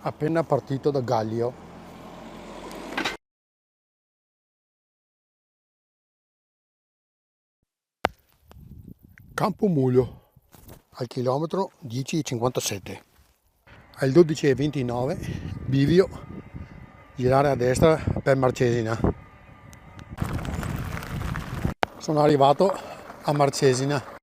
appena partito da Gallio. Campo Mulio al chilometro 10,57. Al 12,29 bivio, girare a destra per Marcesina. Sono arrivato a Marcesina.